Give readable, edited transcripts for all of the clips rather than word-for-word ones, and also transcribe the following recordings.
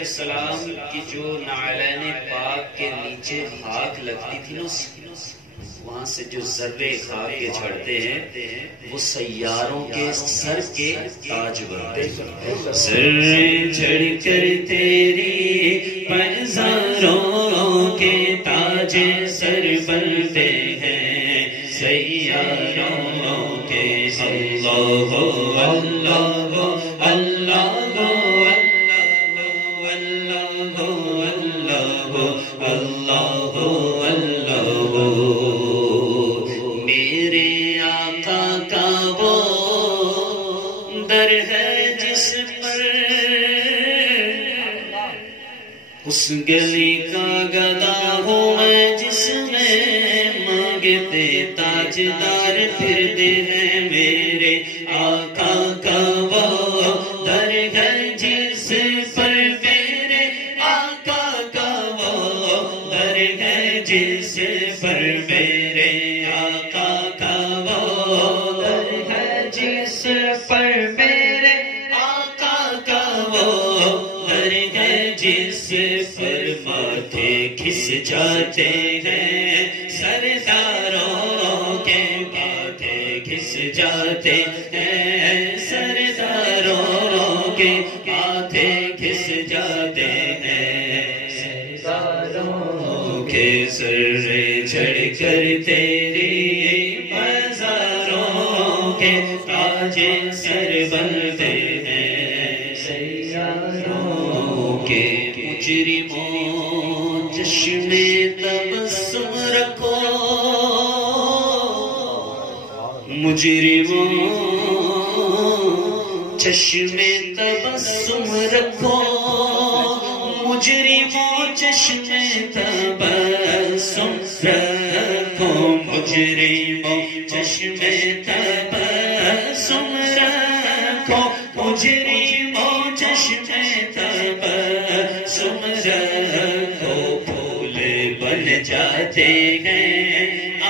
السلام کی جو نعلین پاک کے نیچے خاک لگتی تھی نا، وہاں سے جو ذرے خاک کے جھڑتے ہیں وہ سیاروں کے سر کے تاج بنتے ہیں۔ سر چڑھ کر تیری پرزاروں کے تاج سر بنتے ہیں سیاروں کے۔ اللہ اللہ اللہ اس گلی کا گدا ہوں میں جس میں مانگتے تاجدار پھرتے ہیں، میرے آقا کا وہ در ہے جس پر میرے آقا کا وہ در ہے جس پر میرے آقا کا وہ در ہے جس پر میرے آقا کا وہ در ہے جس پر ماتھے کھس جاتے ہیں سرداروں کے، ماتھے کھس جاتے ہیں سرداروں کے، ماتھے کھس جاتے ہیں سرداروں کے۔ سر چڑھ کر تیری مزاروں کے تاج سر بنتے ہیں سیاروں کے۔ مجرموں چشم تبسم رکھو، مجرموں چشم تبسم رکھو، مجرموں چشم تبسم رکھو، مجرموں چشم تبسم رکھو، مجرموں چشم تبسم رکھو، پھول بن جاتے ہیں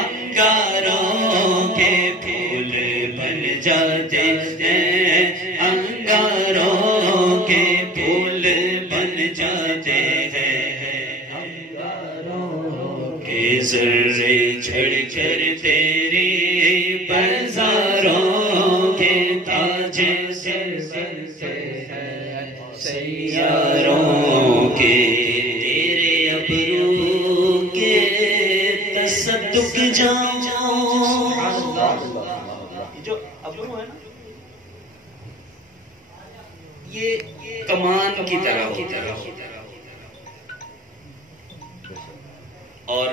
انگاروں کے، پھول بن جاتے ہیں انگاروں کے، پھول بن جاتے ہیں انگاروں کے۔ ذرے جھڑ کر تیری بازاروں کے تاج سر بنتے ہیں سیاروں کے۔ تیرے ابرو کے تصدق جاؤں، جو ابرو ہے نا یہ کمان کی طرح ہوتا ہے، اور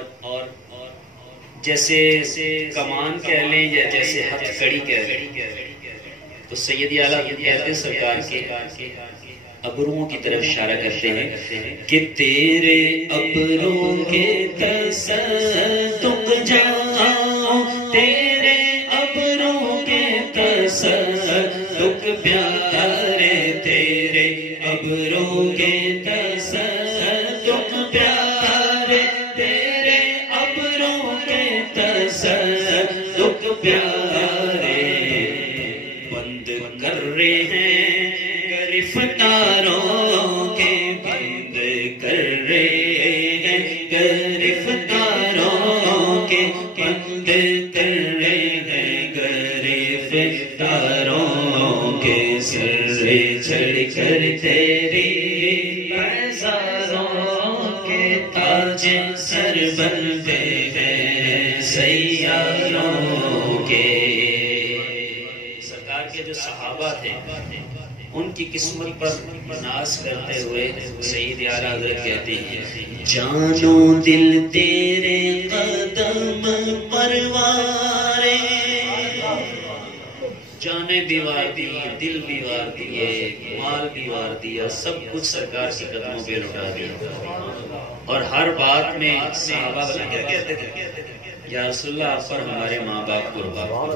جیسے کمان کہہ لیں یا جیسے ہتھ کڑی کہہ لیں، تو سیدی اعلیٰ کہتے سرکار کے ابروؤں کی طرف اشارہ کرتے ہیں کہ تیرے ابروں کے تصدق جاؤں، تیرے ابروں کے تصدق پیارے، تیرے ابروں کے تصدق پیارے، تیرے ابروں کے تصدق پیارے، بند کر رہے ہیں گرفتاروں کے، بند کر رہے ہیں گرفتاروں کے، بند کر رہے ہیں گرفتاروں کے۔ سر چڑھ کر تیری بازاروں کے تاج سر بنتے ہیں سیاروں کے۔ کے جو صحابہ تھے ان کی قسمت پر ناز کرتے ہوئے سید اعلیٰ حضرت کہتے ہیں جانو دل تیرے قدم پروارے، جانے بھی وار دی، دل بھی وار دیے، مال بھی وار دیا، سب کچھ سرکار کے قدموں پہ لٹا دیا۔ اور ہر بات میں صحابہ کیا کہتے تھے؟ یا رسول اللہ آپ پر ہمارے ماں باپ قربان،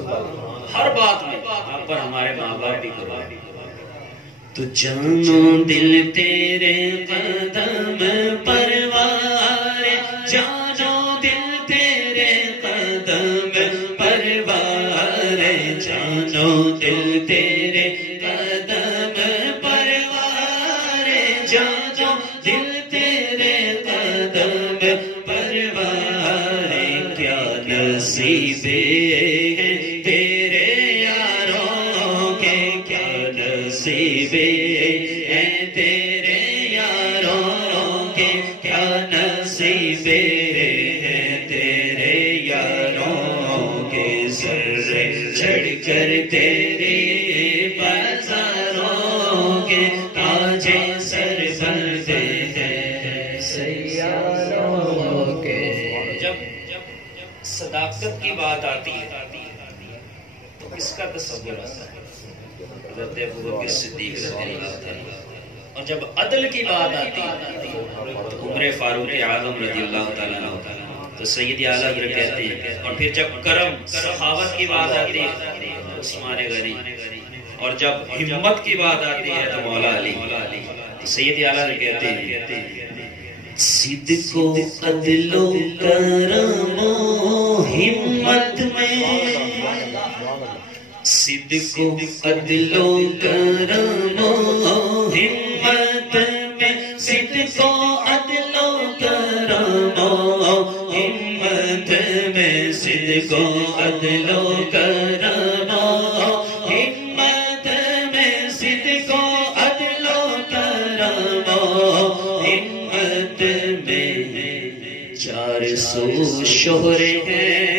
ہر بات میں آپ پر ہمارے ماں باپ بھی قربان۔ تو جانو دل تیرے قدم پروارے، جانو دل تیرے قدم پروارے، جانو دل تیرے قدم پروارے، جانو دل تیرے قدم پروارے، کیا نصیب ہے تیرے یاروں کے، کیا نصیب ہے تیرے یاروں کے، کیا نصیب ہے تیرے یاروں کے، سر چڑھ کر تیرے بازاروں کے تاج سر بندے ہیں سیاروں کے۔ جب صداقت کی بات آتی ہے تو کس کا تصور آتا ہے؟ حضرت ابوبکر صدیق رضی اللہ عنہ۔ اور جب عدل کی بات آتی ہے تو عمر فاروق اعظم رضی اللہ تعالیٰ عنہ، تو سید اعلیٰ حضرت کہتے ہیں۔ اور پھر جب کرم سخاوت کی بات آتی ہے عثمان غنی، اور جب ہمت کی بات آتی ہے تو مولا علی، تو سید اعلیٰ حضرت کہتے ہیں صدق و عدل و کرم و ہمت میں، صدق و عدل و کرم و ہمت میں، صدق و عدل و کرم و ہمت میں، صدق و عدل و کرم و ہمت میں، صدق و عدل و کرم و ہمت میں، 400 شہرے ہیں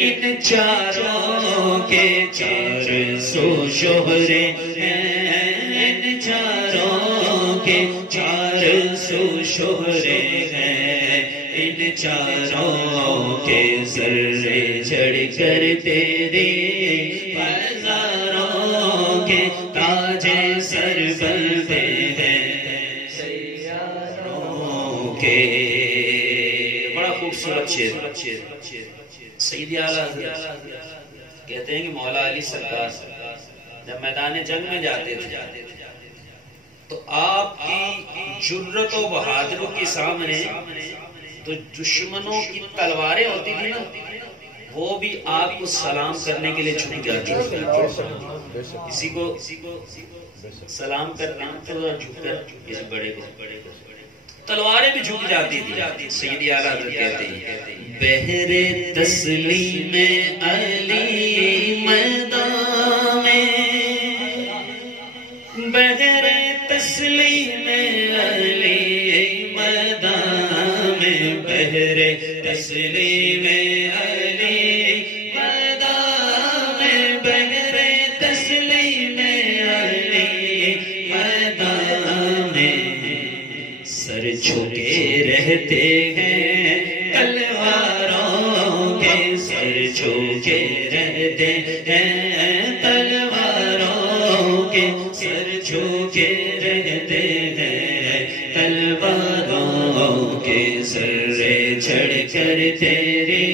ان چاروں کے، 400 شہرے ہیں ان چاروں کے، 400 شہرے ہیں ان چاروں کے، ذرے چڑھ کر تیرے بازاروں کے تاج سر بندے ہیں سیاروں کے۔ بڑا خوبصورت شعر سید اعلیٰ حضرت کہتے ہیں کہ مولا علی سرکار جب میدان جنگ میں جاتے تھے تو آپ کی جرت و بہادری کے سامنے تو دشمنوں کی تلواریں ہوتی تھی نا، وہ بھی آپ کو سلام کرنے کے لیے جھک جاتی تھی۔ کسی کو سلام کرنا تو جھک کر کسی بڑے کو، تلواریں بھی جھک جاتی تھی۔ سید اعلیٰ حضرت کہتے ہیں بہر تسلیم علی میدان میں، بہر تسلیم علی میدان میں، بہر تسلیم علی میدان میں، بہر تسلیم علی میدان میں، سر جھکے رہتے ہیں تلواروں کے، سر جھکے رہتے ہیں تلواروں کے، سر جھکے رہتے ہیں تلواروں کے، سر چڑھ کر تیرے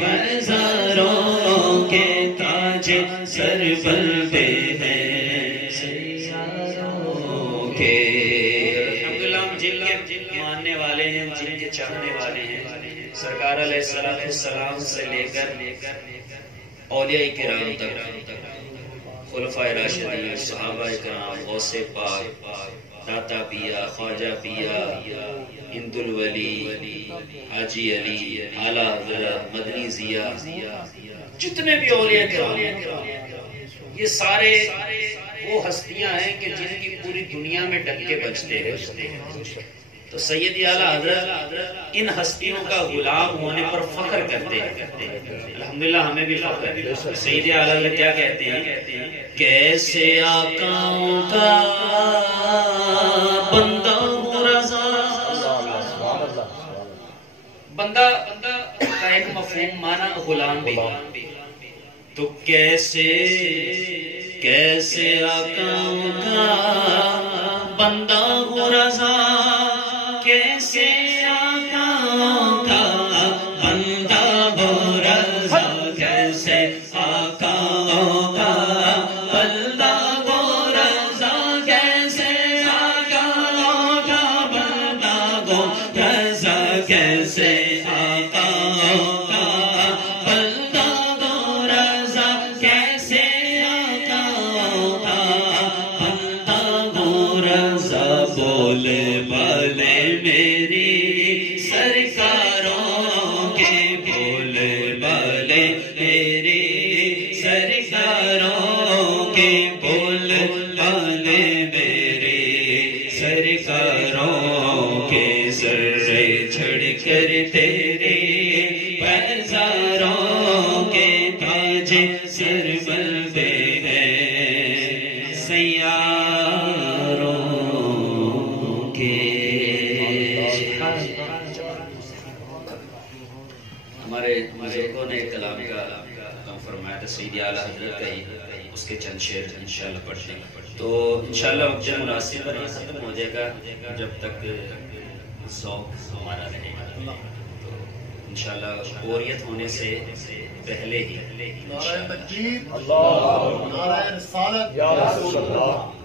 بازاروں کے تاج سر بندے ہیں سیاروں کے۔ الحمدللہ ہم جن کے ماننے والے ہیں، جن کے چاہنے والے ہیں، سرکار علیہ السلام سے لے کر اولیاء کرام تک، خلفائے راشدین، صحابہ کرام، غوث پاک، داتا پیا، خواجہ پیا، ہند الولی، حاجی علی، اعلیٰ حضرت، مدنی ضیاء، جتنے بھی اولیاء کرام، یہ سارے وہ ہستیاں ہیں کہ جن کی پوری دنیا میں ڈنکے بجتے ہیں تو سیدی اعلیٰ حضرت ان ہستیوں کا غلام ہونے پر فخر کرتے ہیں. الحمدللہ ہمیں بھی فخر ہے. سیدی اعلیٰ حضرت کیا کہتے ہیں؟ کیسے آقاؤں کا بندہ ہوں رضا. بندہ کا ایک مفہوم مانا غلام بھی. تو کیسے آقاؤں کا بندہ ہوں رضا. کیسے آقاؤں کا بندہ ہوں رضا. کیسے آقاؤں کا بندہ ہوں رضا. کیسے آقاؤں کا بندہ ہوں رضا. کیسے آقاؤں کا بندہ ہوں رضا. کیسے آقاؤں کا بندہ ہوں رضا. بولے والے میری سرکاروں کے. بولے والے میری سرکاروں کے. بولے والے میری سرکاروں کے. سر چھڑ کر تیرے بازاروں کے تاج سر بندے ہیں سیاروں کے. ہمارے بزرگوں نے کلام کا فرمایا تھا سیدی اعلیٰ حضرت کا ہی. اس کے چند شعر انشاءاللہ پڑھتے ہیں. تو انشاءاللہ وقت مناسب پر یہ ختم ہو جائے گا جب تک ذوق ہمارا رہے گا. تو انشاءاللہ بوریت ہونے سے پہلے ہی نعرہ تکبیر، اللہ، نعرہ رسالت، یا رسول اللہ.